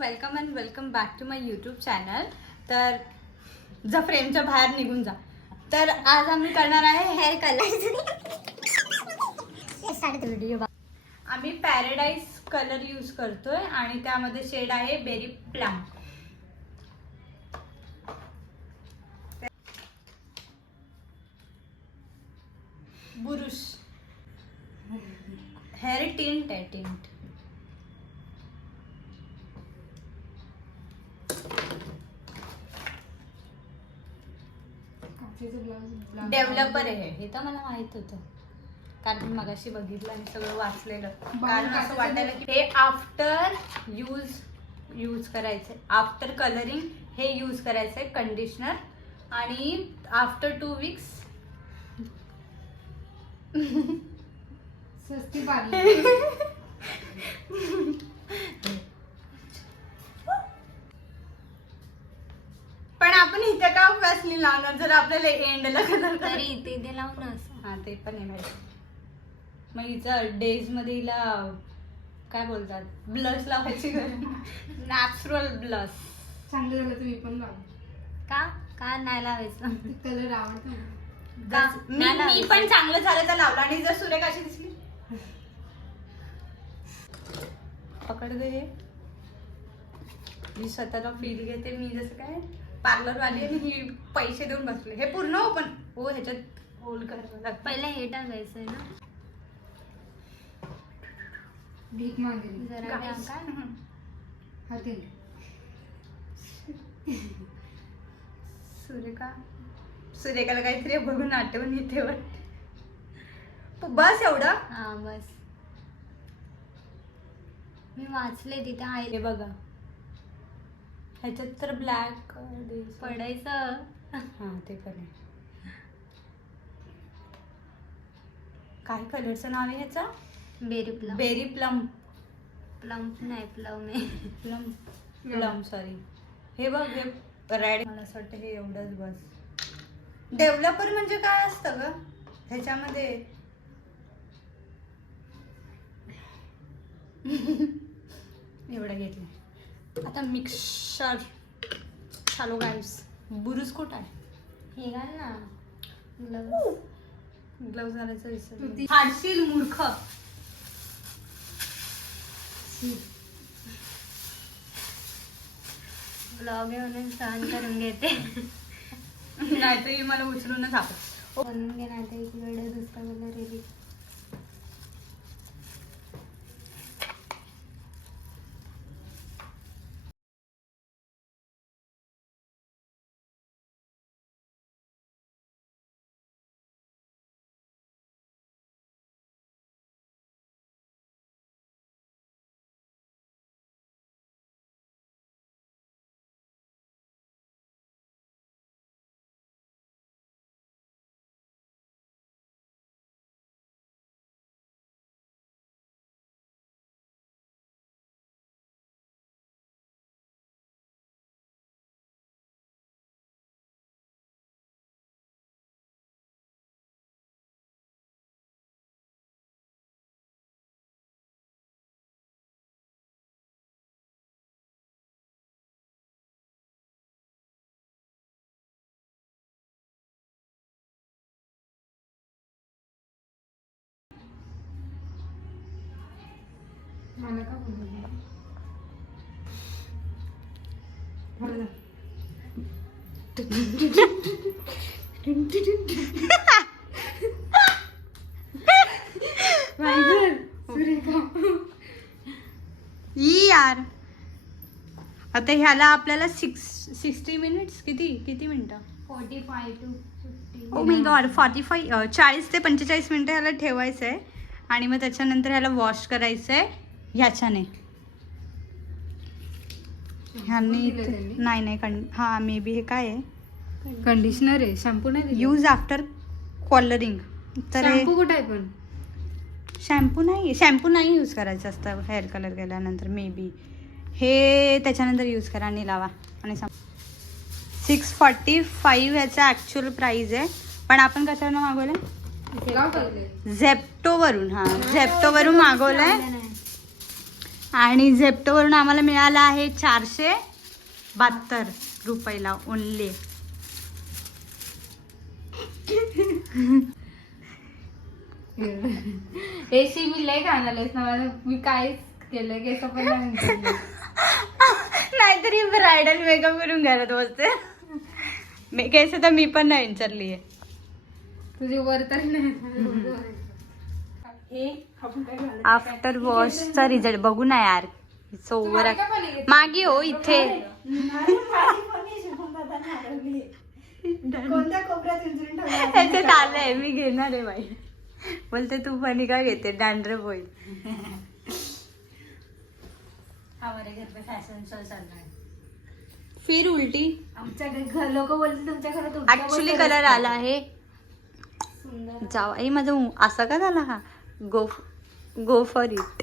Welcome and welcome back to my YouTube channel. तर जा फ्रेमच्या बाहेर निघून जा. तर आज आम्ही करणार आहे हेअर कलर व्हिडिओ. आम्ही पॅराडाईज कलर यूज करतोय आणि त्यामध्ये शेड आहे बेरी प्लम. बुरुश हेअर टिंट आहे टिंट. डेव्हलपर आहे हे तर मला माहित होतं कारण मी मगाशी बघितलं आणि सगळं वाचलेलं. कारण असं वाटायला की हे आफ्टर यूज करायचंय. आफ्टर कलरिंग हे यूज करायचंय कंडिशनर आणि आफ्टर 2 weeks सस्ती पार्लर. पण आपण इथे का वॅसलीन लावणार जर आपल्याला एंडला कलर तरी इथे ते लावून असं. हा ते पण आहे माहिती. मग हिचं डेज मध्ये हिला काय बोलतात ब्लश लावायची गरज. Natural blush. चांगलं झालं तुम्ही पण लाव. का नाही लावायचं? कलर आवडतो मी पण चांगलं झालं तर लावलं. आणि जर सुरेख अशी दिसली पकड दे. हे मी स्वतःला फील घेते. मी जसं काय पार्लर वाली आणि ही पैसे देऊन बसले. हे पूर्ण ओपन हो ह्याच्यात होल करावं लागतं. पहिले हे टाकायचंय ना. भीक मागेल जरा Guys. टाका. हातील. सुरेखाला काहीतरी बघून आठवण येते वाटते. बस एवढं. हा बस. मी वाचले तिथे आहे हे बघा ह्याच्यात तर ब्लॅक पडायचं. हा ते पण आहे. काय कलरचं नाव आहे ह्याचा? Berry plum. Berry plum. Plum नाही प्लम आहे. Plum sorry. हे बघ हे रेड. मला असं वाटतं हे एवढंच बस. डेव्हलपर म्हणजे काय असतं ग ह्याच्यामध्ये? एवढं घेतलं. आता मिक्सर चालू गाईस. बुरुस कुठं आहे? हे घाल ना. ग्लव्स घालायचं विसरले. हाडशील मूर्ख. ब्लॉग आहे म्हणून सहन करून घेते. नाहीतर मला उचलूनच आपण बनवून घे नाही तर इकडे दुसरा कलर येईल. मला का बोलू? बरं. सुरेखा. ई यार. आता ह्याला आपल्याला 60 मिनिट्स किती मिनिटं? 45 to 50. ओ माय गॉड 45 40 ते 45 मिनिटं ह्याला ठेवायचं आहे आणि मग त्याच्यानंतर ह्याला वॉश करायचं आहे ह्याच्याने. ह्यांनी नाही हा मे बी हे काय आहे? कंडिशनर आहे. शॅम्पू नाही. Use after colouring. तर शॅम्पू कुठे आहे पण? शॅम्पू नाही यूज करायचं असतं हेअर कलर केल्यानंतर. मे बी हे त्याच्यानंतर यूज करा आणि लावा. आणि 645 ह्याचा ॲक्च्युअल प्राईज आहे. पण आपण कशानं मागवलं? झेप्टोवरून. हां झेप्टोवरून मागवलं आहे. आणि झेप्टोवरून आम्हाला मिळाला आहे 472 रुपयाला ओनली. एसी मी लय खाणारच ना मला. मी काहीच केलं केस पण नाही केलं. नाहीतरी ब्रायडल मेकअप करून घरात बसते. केस तर मी पण नाही विचारली आहे. तुझी वर तर नाही. आफ्टर वॉशचा रिझल्ट बघू ना यार. ओव्हर मागे हो इथे. त्याच्यात आलंय मी घेणार आहे बाई. बोलते तू पण का घेते डॅन्ड्रफ होईल. हमारे घर पे फॅशन शो चल रहा है. फिर उलटी. आमच्या घर लोक बोलते तुमच्या घरात ऍक्च्युली कलर आला आहे. सुंदर. जाऊ आई माझं असं का झाला हा. Go for it.